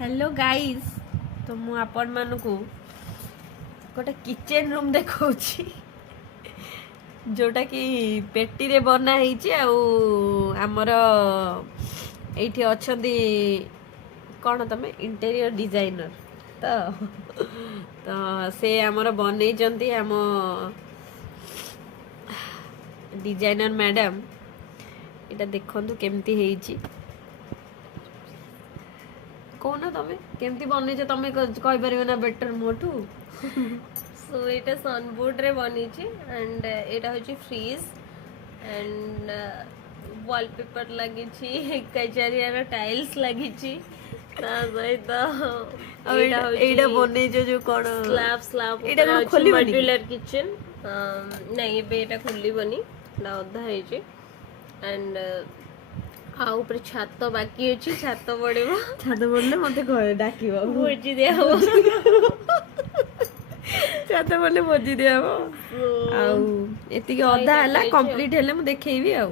hello guys तो मु आपण मानकु गोटे किचन रूम देखौछि जोटा कि पेटी रे बना ହେଇଛି ଆଉ ଆମର ଏଇଠି ଅଛନ୍ତି କଣ ତମେ इंटेरियर डिजाइनर ତ ତ ସେ ଆମର ବନେଇଛନ୍ତି ଆମ डिजाइनर मैडम एटा देखंतु केमती ହେଇଛି कौन तमें केमती बनईच तमें कहि परिबो ना बेटर मोठू सो एटा सनबोर्ड रे बनीची एंड एटा होची फ्रीज एंड वॉलपेपर लगी कचरिया टाइल्स लगी सहित एटा बनईच जो कोन स्लैब स्लैब एटा कोन खोली मॉड्यूलर किचन नहीं एबे एटा खुली बनी ना अधा है एंड ऊपर छात बाकी अच्छी छात पड़े छात पड़े मत डाक भोजी दिया छात पड़े भोजी दिया एति अधा है कंप्लीट हेले मु देखैबी आ